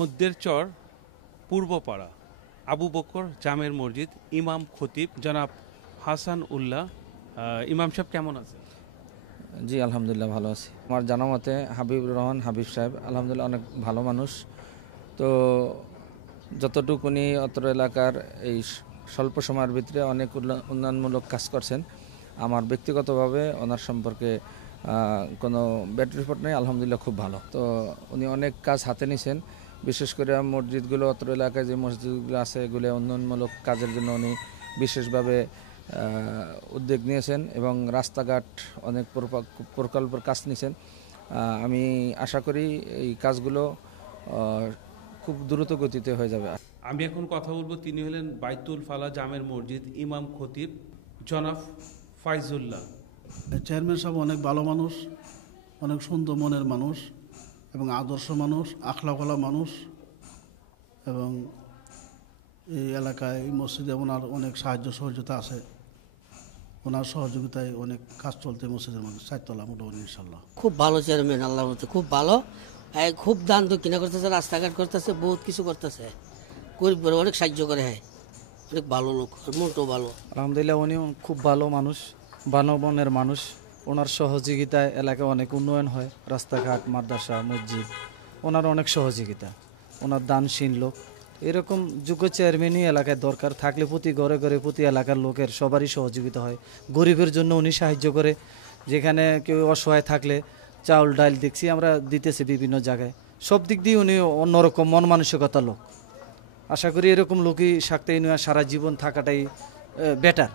মধ্যের চর পূর্বপাড়া আবু বকর জামের মসজিদ ইমাম খতিব জনাব হাসান উল্লাহ। ইমাম সাহেব কেমন আছে? জি আলহামদুলিল্লাহ ভালো আছি। আমার জানা মতে হাবিবুর রহমান হাবিব সাহেব আলহামদুলিল্লাহ অনেক ভালো মানুষ। তো যতটুকুনি অত্র এলাকার এই স্বল্প সময়ের ভিতরে অনেক উন্নয়নমূলক কাজ করছেন। আমার ব্যক্তিগতভাবে ওনার সম্পর্কে কোনো ব্যাড রিপোর্ট নেই, আলহামদুলিল্লাহ খুব ভালো। তো উনি অনেক কাজ হাতে নিয়েছেন, বিশেষ করে মসজিদগুলো অত্র এলাকায় যে মসজিদগুলো আছে এগুলো উন্নয়নমূলক কাজের জন্য উনি বিশেষভাবে উদ্যোগ নিয়েছেন এবং রাস্তাঘাট অনেক প্রকল্পের কাজ নিয়েছেন। আমি আশা করি এই কাজগুলো খুব দ্রুত গতিতে হয়ে যাবে। আমি এখন কথা বলবো, তিনি হলেন বাইতুল ফালা জামের মসজিদ ইমাম খতিব জনাব ফাইজুল্লাহ। চেয়ারম্যান সাহেব অনেক ভালো মানুষ, অনেক সুন্দর মনের মানুষ এবং আদর্শ মানুষ, আখলাকওয়ালা মানুষ এবং এই এলাকায় এই মসজিদে ওনার অনেক সাহায্য সহযোগিতা আছে। ওনার সহযোগিতায় অনেক কাজ চলতে মসজিদের মধ্যে চারতলা মোটামুটি ইনশাল্লাহ। খুব ভালো চেয়ারম্যান, আল্লাহর মধ্যে খুব ভালো। খুব দান দক্ষিণা করতেছে, রাস্তাঘাট করতেছে, বহুত কিছু করতেছে, গরিব অনেক সাহায্য করে। অনেক ভালো লোক, মনটাও ভালো। আলহামদুলিল্লাহ উনি খুব ভালো মানুষ, বানবনের মানুষ। ওনার সহযোগিতায় এলাকায় অনেক উন্নয়ন হয়, রাস্তাঘাট, মাদ্রাসা, মসজিদ, ওনার অনেক সহযোগিতা। ওনার দানশীল লোক। এরকম যোগ্য চেয়ারম্যানই এলাকায় দরকার থাকলে প্রতি ঘরে ঘরে প্রতি এলাকার লোকের সবারই সহযোগিতা হয়। গরিবের জন্য উনি সাহায্য করে, যেখানে কেউ অসহায় থাকলে চাউল ডাল দেখছি আমরা দিতেছি বিভিন্ন জায়গায়। সব দিক দিয়ে উনি অন্যরকম মন মানসিকতা লোক। আশা করি এরকম লোকই সারা জীবন থাকাটাই বেটার।